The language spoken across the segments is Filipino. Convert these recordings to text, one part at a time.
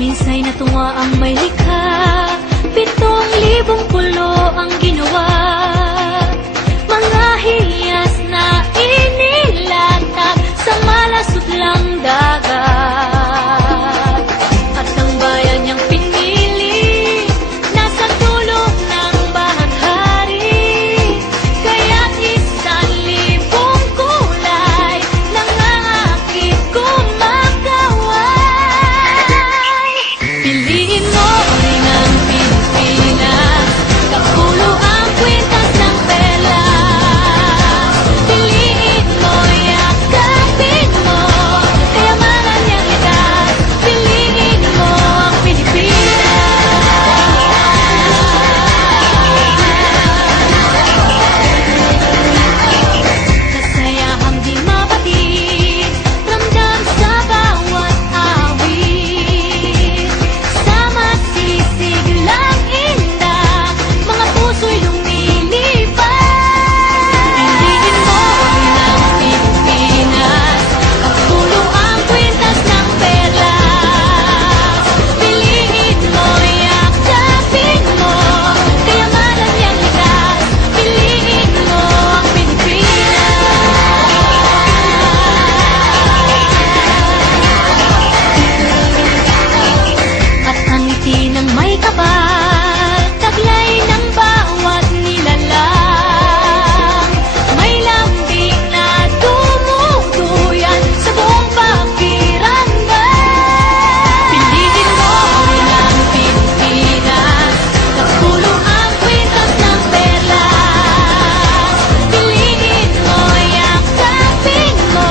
Minsa'y natuwa ang may likha, 7,000 pulo ang ginawa. Mga hiyas na inilatag sa malasutlang dagat. At ang bayan niyang pinili, nasa dulo ng bahaghari. Kaya't 1,000 kulay nangangakit kumakaway. Piliin mo rin ang Pilipinas, kapulo ang kwintas ng perlas. Piliin mo, yakapin mo, kayamanan niyang likas. Piliin mo ang Pilipinas. Kasayahang di mapatid, ramdam sa bawat awit. Sama sisig lang indak, mga puso'y lumilipad. Piliin mo rin ang Pilipinas, kapulo ang kwintas ng perlas. Piliin mo, yakapin mo, kayamanan niyang likas. Piliin mo ang Pilipinas. At ang ngiti ng may kapal, taglay ng bawat nilalang. May lambing na dumuduyan sa buong pakiramdam. Piliin mo rin ang Pilipinas, kapulo ang kwintas ng perlas. Piliin mo, yakapin mo,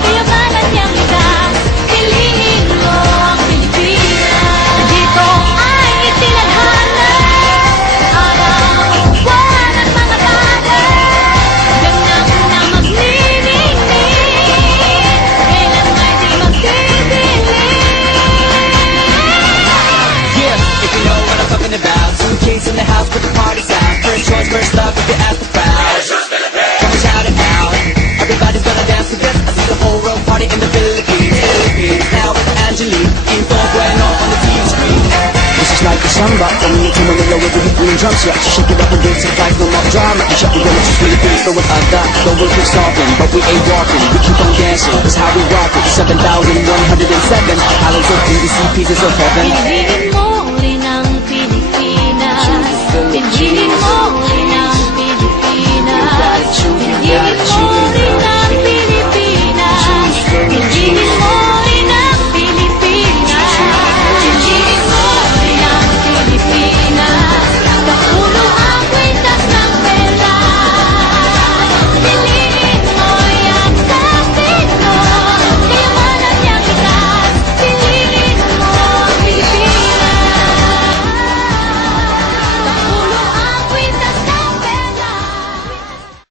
kayamanan niyang likas. Piliin mo ang Pilipinas. Dito ay itinadhana, araw-buwan at mga bata. Ganap na magniningning, kailan may di magdidilim. Yeah, if you know what I'm talking about. Suitcase in the house, put the parties out. First choice, first love, if you ask the crowd. Come and shout it out. Everybody's gonna dance with us. I see the whole world party in the Philippines. Now with Angelique, in full bueno on the TV screen. This is like a samba, coming into Manila with the hit green drums. Yeah, she shake it up and dance it like no more drama. And shut the doors, just Philippines, throw it out that. The world keeps talking, but we ain't walking. We keep on dancing, that's how we rock it. 7,107 islands of PVC, pieces of heaven. Piliin mo rin ang Pilipinas. Piliin mo rin ang Pilipinas. Piliin mo